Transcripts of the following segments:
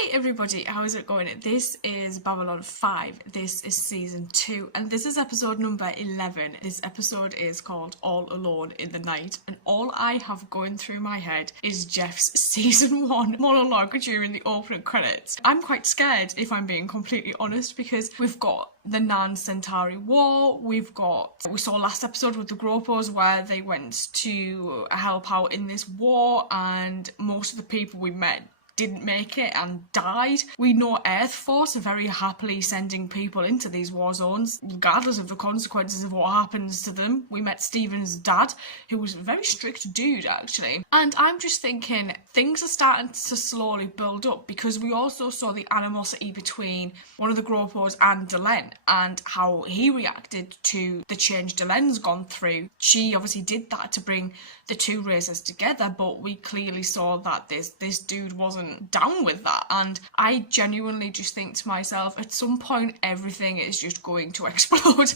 Hey everybody, how is it going? This is Babylon 5, this is season 2, and this is episode number 11. This episode is called All Alone in the Night, and all I have going through my head is Jeff's season 1 monologue during the opening credits. I'm quite scared, if I'm being completely honest, because we've got the Nan Centauri War, we saw last episode with the Gropos where they went to help out in this war, and most of the people we met didn't make it and died. We know Earth Force are very happily sending people into these war zones, regardless of the consequences of what happens to them. We met Steven's dad, who was a very strict dude, actually. And I'm just thinking, things are starting to slowly build up, because we also saw the animosity between one of the Gropos and Delenn, and how he reacted to the change Delenn's gone through. She obviously did that to bring the two races together, but we clearly saw that this dude wasn't down with that, and I genuinely just think to myself, at some point everything is just going to explode,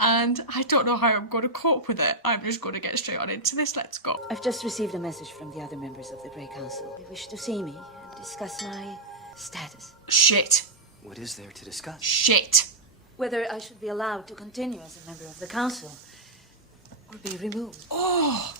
and I don't know how I'm going to cope with it. I'm just going to get straight on into this. Let's go. I've just received a message from the other members of the Grey Council. They wish to see me and discuss my status. Shit. What is there to discuss? Shit. Whether I should be allowed to continue as a member of the council or be removed. Oh.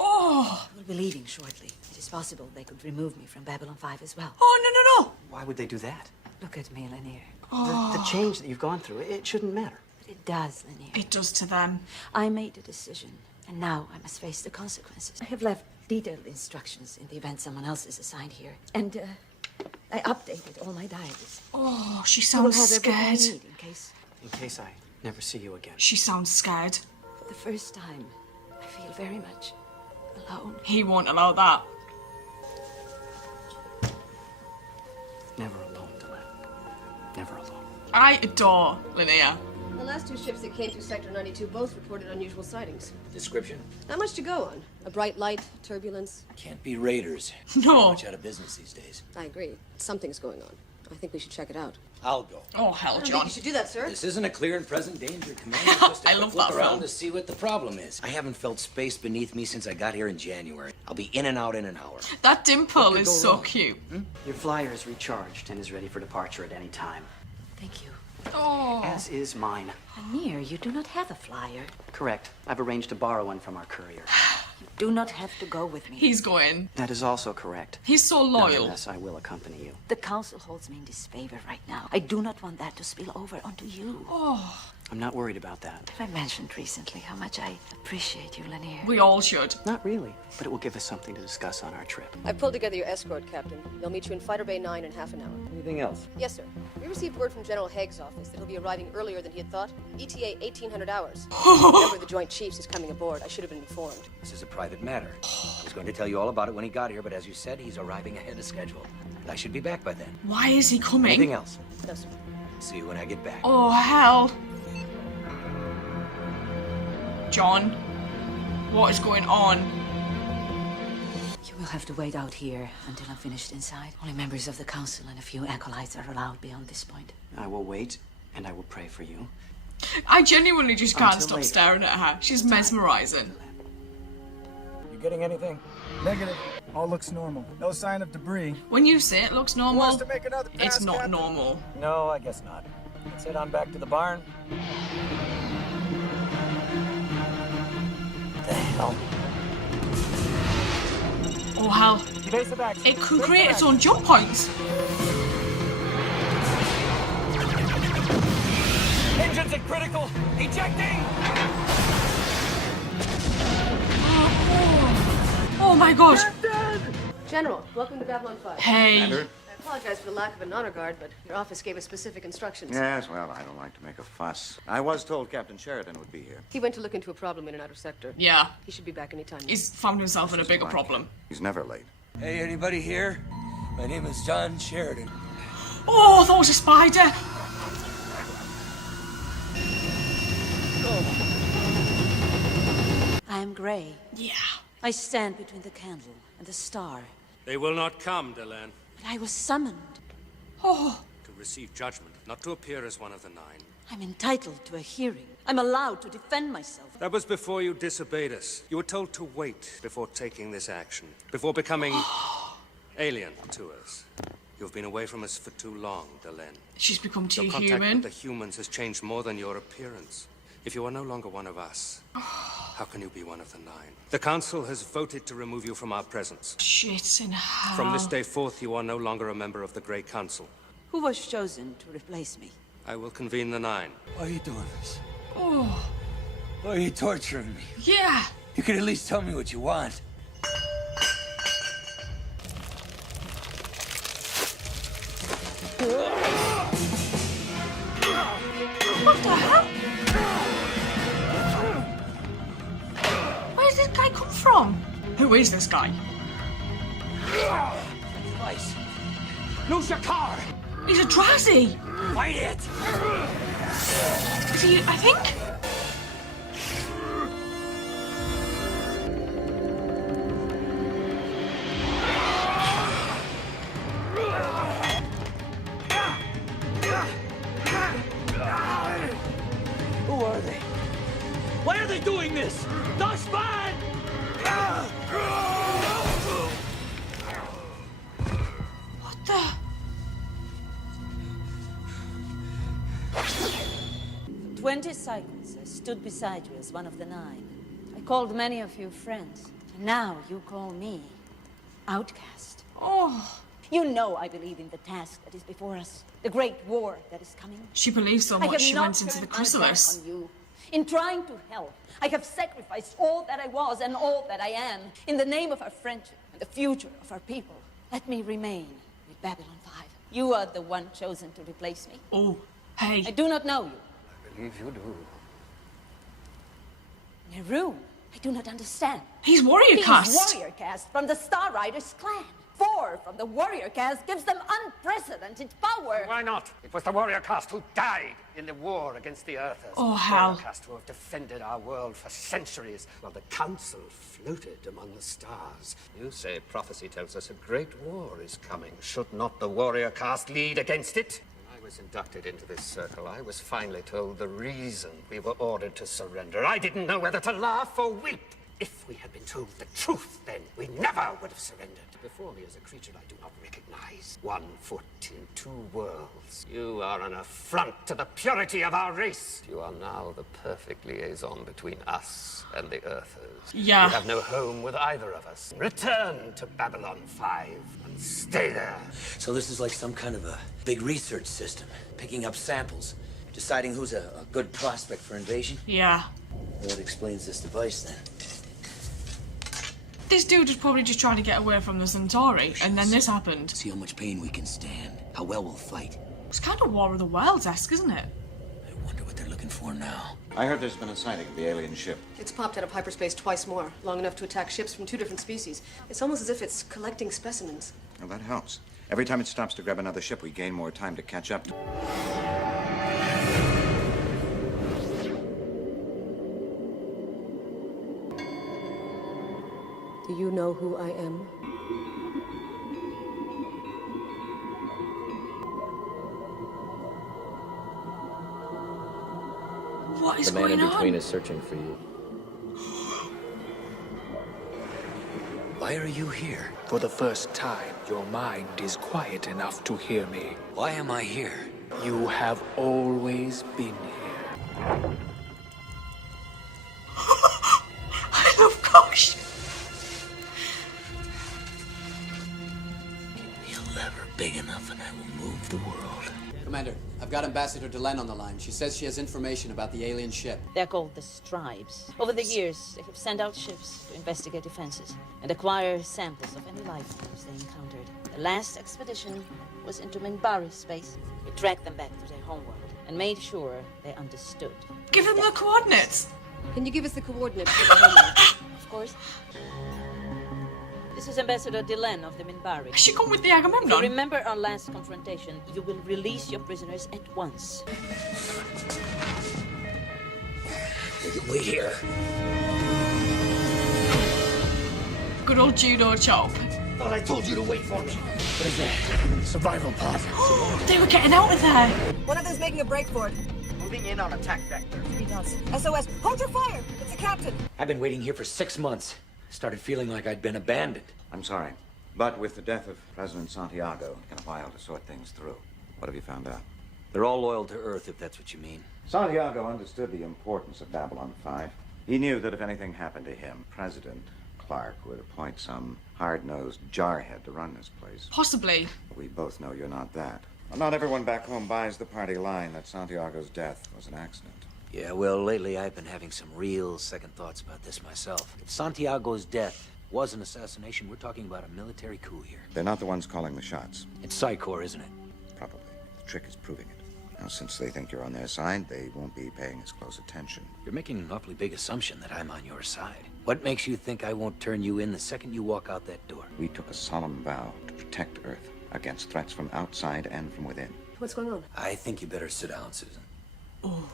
I will be leaving shortly. It is possible they could remove me from Babylon 5 as well. Oh, no. Why would they do that? Look at me, Lanier. The change that you've gone through, it shouldn't matter. But it does, Lanier. It does to them. I made a decision, and now I must face the consequences. I have left detailed instructions in the event someone else is assigned here. And, I updated all my diaries. Oh, she I will sounds have everything I scared. need In case I never see you again. She sounds scared. For the first time, I feel very much alone. He won't allow that. Never alone, Delenn. Never alone. I adore Linnea. The last two ships that came through Sector 92 both reported unusual sightings. Description? Not much to go on. A bright light, turbulence. Can't be raiders. No. Much out of business these days. I agree. Something's going on. I think we should check it out. I'll go. Oh, hell, I don't John. think you should do that, sir. This isn't a clear and present danger, Commander. Just a I quick love look that around film. to see what the problem is. I haven't felt space beneath me since I got here in January. I'll be in and out in an hour. That dimple could is go so wrong? cute. Your flyer is recharged and is ready for departure at any time. Thank you. Oh. As is mine. Lanier, you do not have a flyer. Correct. I've arranged to borrow one from our courier. You do not have to go with me. He's going. That is also correct. He's so loyal. Nonetheless, I will accompany you. The council holds me in disfavor right now. I do not want that to spill over onto you. Oh. I'm not worried about that. I mentioned recently how much I appreciate you, Lanier. We all should. Not really, but it will give us something to discuss on our trip. I've pulled together your escort, Captain. They'll meet you in Fighter Bay 9 in half an hour. Anything else? Yes, sir. We received word from General Haig's office that he'll be arriving earlier than he had thought. ETA 1800 hours. A member of the Joint Chiefs is coming aboard. I should have been informed. This is a private matter. I was going to tell you all about it when he got here, but as you said, he's arriving ahead of schedule. And I should be back by then. Why is he coming? Anything else? No, sir. See you when I get back. Oh, hell. John, what is going on? You will have to wait out here until I'm finished inside. Only members of the council and a few acolytes are allowed beyond this point. I will wait, and I will pray for you. I genuinely just can't Until stop later. staring at her. She's mesmerizing. You getting anything? Negative. All looks normal. No sign of debris. When you say it looks normal, Wants to make another pass, it's not Captain? normal. No, I guess not. Let's head on back to the barn. The hell? Oh, hell. Evasive action. It can Evasive create its action. own jump points. Engines at critical. Ejecting. Oh my god. General, welcome to Babylon 5. Hey. I apologize for the lack of an honor guard, but your office gave us specific instructions. Yes, well, I don't like to make a fuss. I was told Captain Sheridan would be here. He went to look into a problem in an outer sector. Yeah. He should be back any time. He's found himself in a bigger Like, problem. He's never late. Hey, anybody here? My name is John Sheridan. Oh, that was a spider. I am Grey. Yeah. I stand between the candle and the star. They will not come, Delenn. But I was summoned. Oh. To receive judgment, not to appear as one of the nine. I'm entitled to a hearing. I'm allowed to defend myself. That was before you disobeyed us. You were told to wait before taking this action, before becoming alien to us. You've been away from us for too long, Delenn. She's become too Your contact human. with the humans has changed more than your appearance. If you are no longer one of us, how can you be one of the Nine? The Council has voted to remove you from our presence. Shit in hell. From this day forth, you are no longer a member of the Grey Council. Who was chosen to replace me? I will convene the Nine. Why are you doing this? Oh, Why are you torturing me? yeah. You could at least tell me what you want. What the hell? Where did this guy come from? Who is this guy? Device. Lose your car! He's a Drazi. Fight it! Is he, I think? Who are they? Why are they doing this? Dustman! What the? For 20 cycles, I stood beside you as one of the Nine. I called many of you friends. And now you call me outcast. Oh, You know I believe in the task that is before us. The great war that is coming. she believes so I much have she not went into the turned my back chrysalis. on you. In trying to help, I have sacrificed all that I was and all that I am in the name of our friendship and the future of our people. Let me remain with Babylon 5. You are the one chosen to replace me. Oh, hey. I do not know you. I believe you do. Neroon, I do not understand. He's warrior He's cast. warrior cast from the Star Riders clan. 4 from the warrior cast gives them unprecedented power. Why not? It was the warrior caste who died in the war against the Earthers. Oh, hell. Warrior caste who have defended our world for centuries, while the Council floated among the stars. You say prophecy tells us a great war is coming. Should not the warrior caste lead against it? When I was inducted into this circle, I was finally told the reason we were ordered to surrender. I didn't know whether to laugh or weep. If we had been told the truth, then we never would have surrendered. Before me is a creature I do not recognize. 1 foot in 2 worlds. You are an affront to the purity of our race. You are now the perfect liaison between us and the Earthers. Yeah. You have no home with either of us. Return to Babylon 5 and stay there. So this is like some kind of a big research system, picking up samples, deciding who's a good prospect for invasion? Yeah. That explains this device, then. This dude was probably just trying to get away from the Centauri, and then this happened. See how much pain we can stand, how well we'll fight. It's kind of War of the Worlds-esque, isn't it? I wonder what they're looking for now. I heard there's been a sighting of the alien ship. It's popped out of hyperspace twice more, long enough to attack ships from 2 different species. It's almost as if it's collecting specimens. Well, that helps. Every time it stops to grab another ship, we gain more time to catch up. Do you know who I am? What is The man going in between on? is searching for you. Why are you here? For the first time, your mind is quiet enough to hear me. Why am I here? You have always been here. I love Kosh. Give me a lever big enough and I will move the world. Commander, I've got Ambassador Delenn on the line. She says she has information about the alien ship. They're called the Stripes. Over the years, they have sent out ships to investigate defenses and acquire samples of any life forms they encountered. The last expedition was into Minbari space. We tracked them back to their homeworld and made sure they understood. Give him the coordinates. Can you give us the coordinates for the homeworld? Of course. This is Ambassador Delenn of the Minbari. Has she gone with the If you Agamemnon? remember our last confrontation, you will release your prisoners at once. Wait here. Good old judo chop. Thought I told you to wait for me. What is that? Survival pod. They were getting out of there. One of them's making a break for it. Moving in on attack vector. He does. SOS, hold your fire! It's a captain! I've been waiting here for 6 months. Started feeling like I'd been abandoned. I'm sorry. But with the death of President Santiago, it's been a while to sort things through. What have you found out? They're all loyal to Earth, if that's what you mean. Santiago understood the importance of Babylon 5. He knew that if anything happened to him, President Clark would appoint some hard-nosed jarhead to run this place. Possibly. We both know you're not that. Well, not everyone back home buys the party line that Santiago's death was an accident. Yeah, well, lately I've been having some real second thoughts about this myself. If Santiago's death was an assassination, we're talking about a military coup here. They're not the ones calling the shots. It's Psychor, isn't it? Probably. The trick is proving it. Now, since they think you're on their side, they won't be paying as close attention. You're making an awfully big assumption that I'm on your side. What makes you think I won't turn you in the second you walk out that door? We took a solemn vow to protect Earth against threats from outside and from within. What's going on? I think you better sit down, Susan. Oh.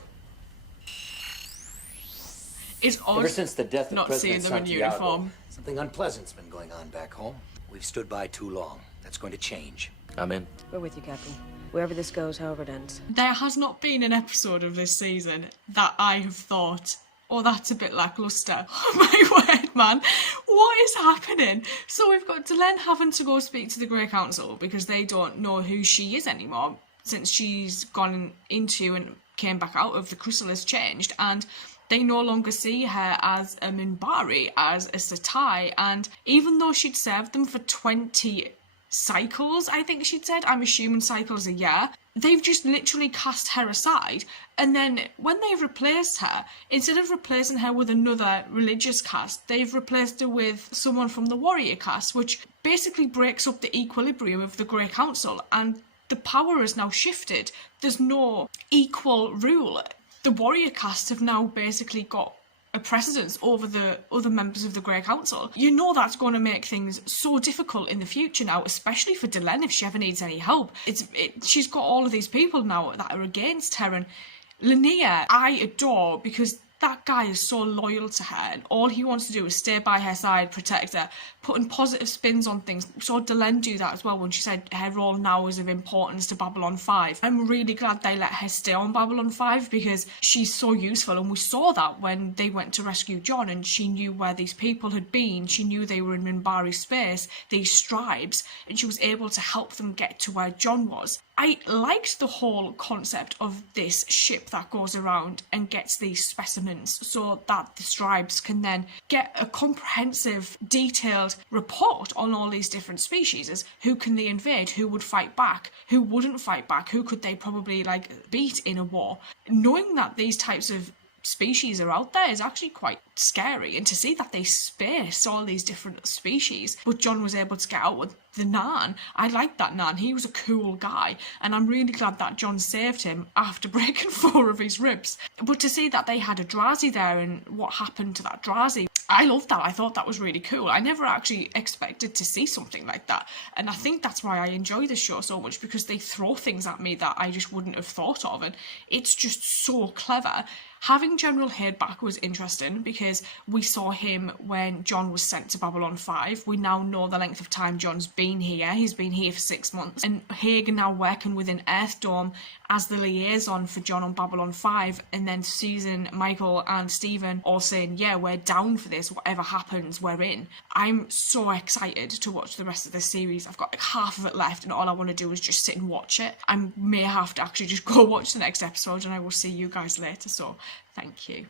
It's odd Ever since the death of not President seeing them in Santiago, uniform. something unpleasant's been going on back home. We've stood by too long. That's going to change. I'm in. We're with you, Captain. Wherever this goes, however it ends. There has not been an episode of this season that I have thought, oh, that's a bit lackluster. Oh my word, man. What is happening? So we've got Delenn having to go speak to the Grey Council because they don't know who she is anymore since she's gone into and came back out of the crystal has changed, and they no longer see her as a Minbari, as a Satai, and even though she'd served them for 20 cycles, I think she'd said, I'm assuming cycles a year, they've just literally cast her aside, and then when they've replaced her, instead of replacing her with another religious caste, they've replaced her with someone from the warrior caste, which basically breaks up the equilibrium of the Grey Council, and the power has now shifted. There's no equal rule. The warrior caste have now basically got a precedence over the other members of the Grey Council. You know that's going to make things so difficult in the future now, especially for Delenn if she ever needs any help. She's got all of these people now that are against her, and Linnea I adore because that guy is so loyal to her and all he wants to do is stay by her side, protect her, putting positive spins on things. We saw Delenn do that as well when she said her role now is of importance to Babylon 5. I'm really glad they let her stay on Babylon 5 because she's so useful, and we saw that when they went to rescue John and she knew where these people had been. She knew they were in Minbari space, these tribes, and she was able to help them get to where John was. I liked the whole concept of this ship that goes around and gets these specimens so that the tribes can then get a comprehensive, detailed report on all these different species as who can they invade, who would fight back, who wouldn't fight back, who could they probably beat in a war. Knowing that these types of species are out there is actually quite scary, and to see that they space all these different species, but John was able to get out with the Nan. I liked that Nan, he was a cool guy, and I'm really glad that John saved him after breaking 4 of his ribs. But to see that they had a Drazi there and what happened to that Drazi, I loved that. I thought that was really cool. I never actually expected to see something like that, and I think that's why I enjoy this show so much, because they throw things at me that I just wouldn't have thought of, and it's just so clever. Having General Haig back was interesting because we saw him when John was sent to Babylon 5. We now know the length of time John's been here. He's been here for 6 months. And Haig now working within Earthdome as the liaison for John on Babylon 5. And then Susan, Michael and Stephen all saying, yeah, we're down for this. Whatever happens, we're in. I'm so excited to watch the rest of this series. I've got half of it left and all I want to do is just sit and watch it. I may have to actually just go watch the next episode, and I will see you guys later. So thank you.